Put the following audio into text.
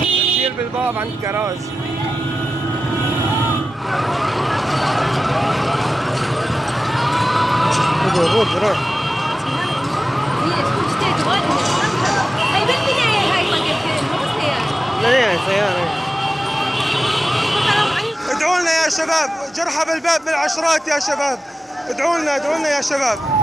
تبشير بالباب عند كراز. روح روح. لا يعني سيارة. ادعوا لنا يا شباب، جرحى بالباب بالعشرات يا شباب، ادعوا لنا ادعوا لنا يا شباب.